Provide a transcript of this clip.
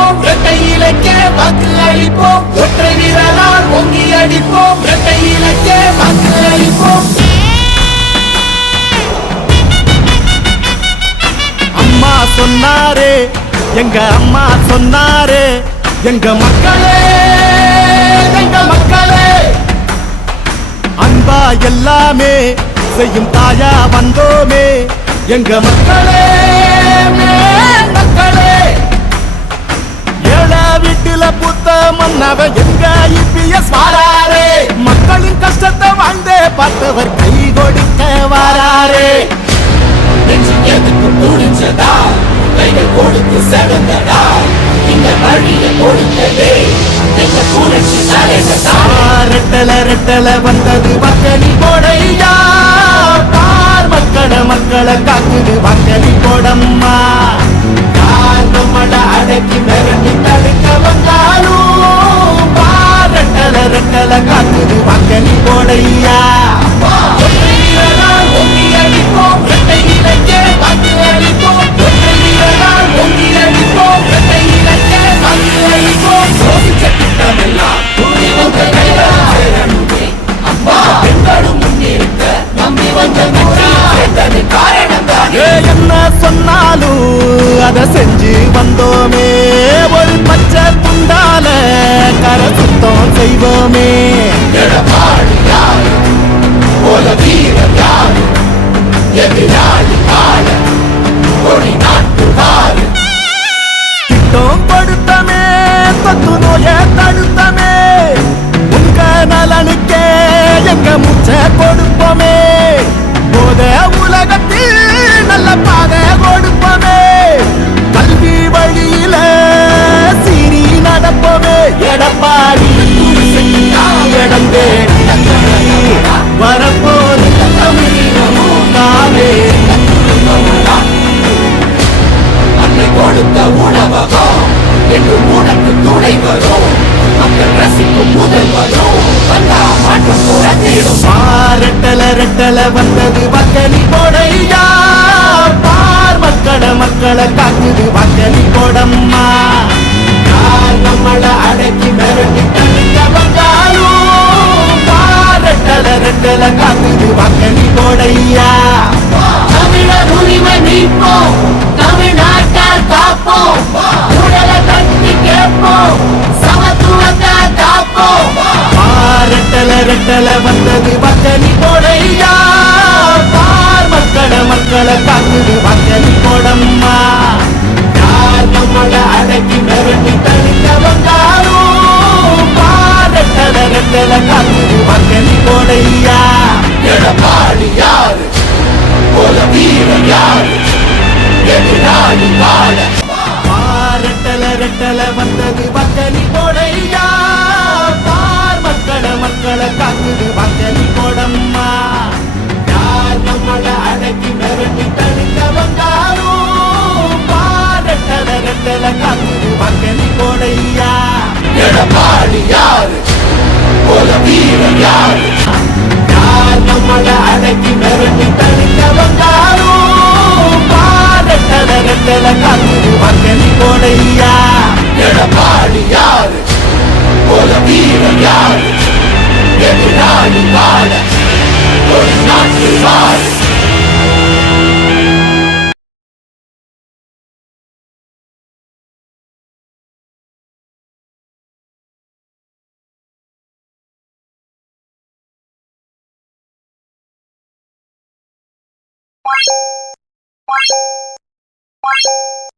அடிப்போம். இரட்டை இலக்கே வாக்கு அளிப்போம் ஒற்றை வீரரால் ஒங்கி அடிப்போம். இரட்டை இலக்கே வாக்கு அளிப்போம் அம்மா சொன்னாரே எங்க அம்மா சொன்னாரே எங்க மக்களே எங்க மக்களே. அன்பா எல்லாமே செய்யும் தாயா வந்தோமே எங்க மக்களே. மன்னவ எங்க இபிஎஸ் வாராரே? மக்களின் கஷ்டத்தை வாழ்ந்தே பார்த்தவர் கை கொடுக்க வாராரே. எதுக்கு துணிஞ்சதா கைகள் கொடுத்து செவந்தடா இந்த வழியை கொடுத்ததே. ரெட்டல ரெட்டல வந்தது மக்களி போடையா? பார் மக்கள மக்களை காக்குது மக்களி போடம்மா. நம்மள அடக்கி மிரட்டி அதை செஞ்சு வந்தோமே. ஒரு பச்சை துண்டால கர சுத்தம் செய்வோமே. எடப்பாடி யாரு? போல வீரர் யாரு? எதிராளி உணவகம் என்று உனக்கு துணை வரும் மக்கள் ரசிக்கும் முதல் வரும் வந்தா மாற்றம் புறத்திடும் பாரட்டல ரெட்டல வந்தது மக்களி போடையா? பார் மக்கள மக்களை காக்குது மக்களி போடம்மா. யார் அடக்கி மிரட்டி தடுக்க வந்தாலும் ரெட்டல காக்குது போடையா? தமிழர் உரிமை மீட்போம். ரெட்டல காக்குது மக்களி போடையா எடப்பாடி யாரு? போல வீரர் யாரு? எதிராளி வாழ ரெட்டல ரெட்டல வந்தது மக்களி போடையா பார் மக்கள மக்களை காக்குது மக்களி போடம்மா யார் நம்மள அடக்கி மிரட்டி தடுக்க வந்தாலும் பார் ரெட்டல ரெட்டல காக்குது மக்களி போடையா எடப்பாடி யாரு? போல வீரர் யாரு யார் நம்மள அடக்கி மிரட்டி தடுக்க வந்தாலும் பார் மக்களி போடையா எடப்பாடி யாரு போல வீரர் யாரு எதிராளி Thank you.